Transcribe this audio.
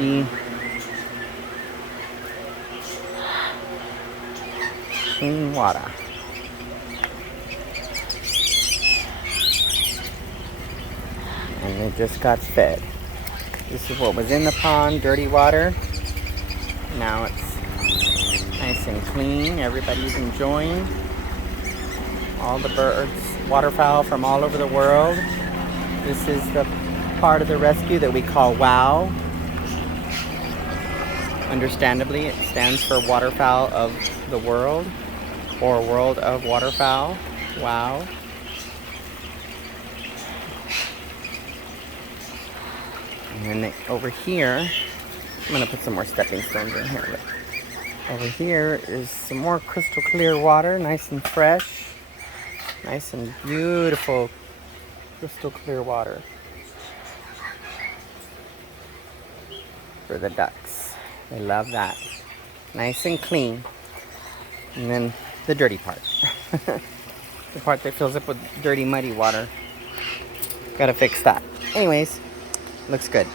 see clean water. And they just got fed. This is what was in the pond, dirty water. Now it's nice and clean. Everybody's enjoying. All the birds, waterfowl from all over the world. This is the part of the rescue that we call WOW. Understandably, it stands for Waterfowl of the World, or World of Waterfowl. WOW. And then over here, I'm going to put some more stepping stones in here. Look. Over here is some more crystal clear water, nice and fresh. Nice and beautiful crystal clear water for the ducks. They love that. Nice and clean. And then the dirty part. The part that fills up with dirty, muddy water. Gotta fix that. Anyways, looks good.